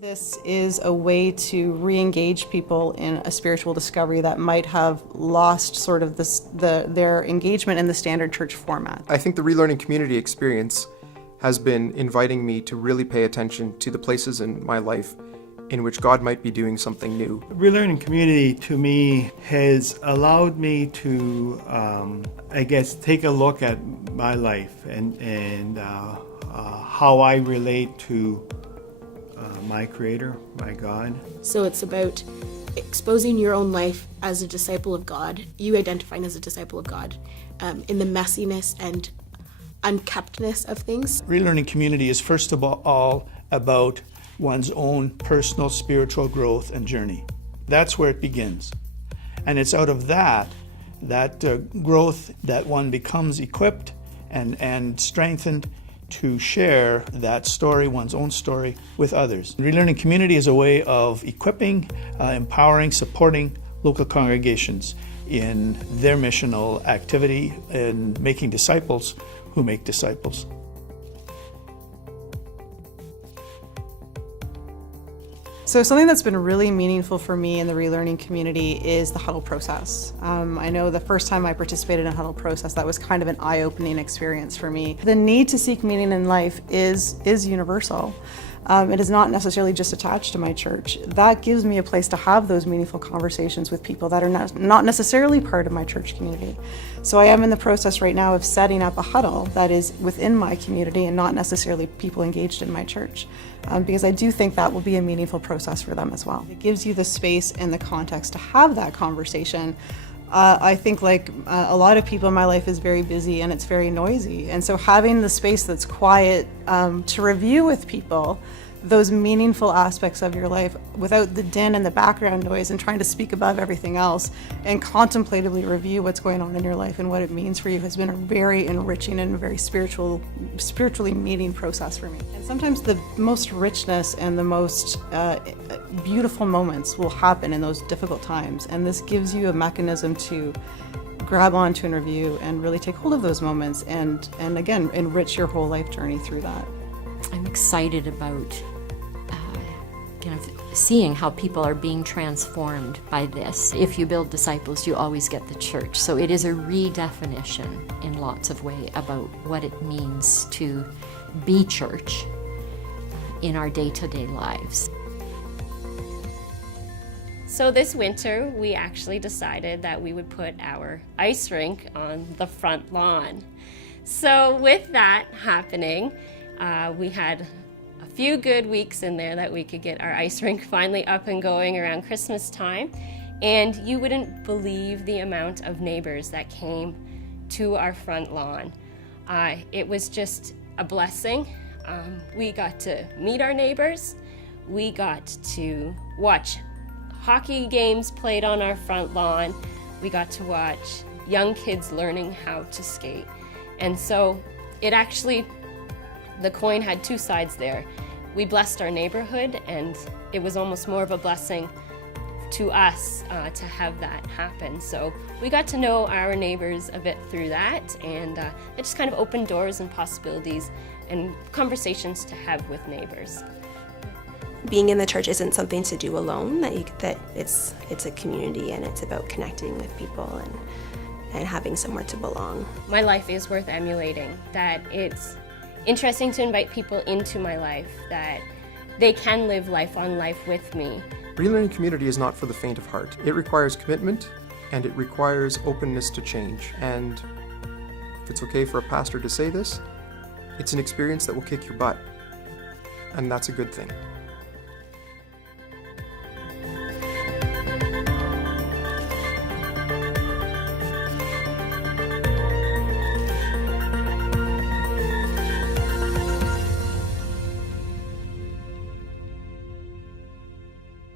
This is a way to re-engage people in a spiritual discovery that might have lost sort of their engagement in the standard church format. I think the ReLearning Community experience has been inviting me to really pay attention to the places in my life in which God might be doing something new. ReLearning Community, to me, has allowed me to, take a look at my life and how I relate to my Creator, my God. So it's about exposing your own life as a disciple of God, you identifying as a disciple of God, in the messiness and unkeptness of things. ReLearning Community is first of all about one's own personal spiritual growth and journey. That's where it begins. And it's out of that growth that one becomes equipped and strengthened to share that story, one's own story, with others. ReLearning Community is a way of equipping, empowering, supporting local congregations in their missional activity and making disciples who make disciples. So something that's been really meaningful for me in the ReLearning Community is the huddle process. I know the first time I participated in a huddle process, that was kind of an eye-opening experience for me. The need to seek meaning in life is universal. It is not necessarily just attached to my church. That gives me a place to have those meaningful conversations with people that are not necessarily part of my church community. So I am in the process right now of setting up a huddle that is within my community and not necessarily people engaged in my church, because I do think that will be a meaningful process for them as well. It gives you the space and the context to have that conversation. I think like a lot of people in my life is very busy and it's very noisy. And so having the space that's quiet to review with people those meaningful aspects of your life without the din and the background noise and trying to speak above everything else and contemplatively review what's going on in your life and what it means for you has been a very enriching and very spiritually meeting process for me. And sometimes the most richness and the most beautiful moments will happen in those difficult times, and this gives you a mechanism to grab onto and review and really take hold of those moments and again enrich your whole life journey through that. I'm excited about seeing how people are being transformed by this. If you build disciples, you always get the church. So it is a redefinition in lots of ways about what it means to be church in our day-to-day lives. So this winter, we actually decided that we would put our ice rink on the front lawn. So with that happening, we had a few good weeks in there that we could get our ice rink finally up and going around Christmas time. And you wouldn't believe the amount of neighbors that came to our front lawn. It was just a blessing. We got to meet our neighbors. We got to watch hockey games played on our front lawn. We got to watch young kids learning how to skate. And so it actually, the coin had two sides there. We blessed our neighborhood, and it was almost more of a blessing to us to have that happen. So we got to know our neighbors a bit through that, and it just kind of opened doors and possibilities and conversations to have with neighbors. Being in the church isn't something to do alone, that it's a community, and it's about connecting with people and having somewhere to belong. My life is worth emulating, that it's interesting to invite people into my life, that they can live life on life with me. ReLearning Community is not for the faint of heart. It requires commitment and it requires openness to change. And if it's okay for a pastor to say this, it's an experience that will kick your butt. And that's a good thing.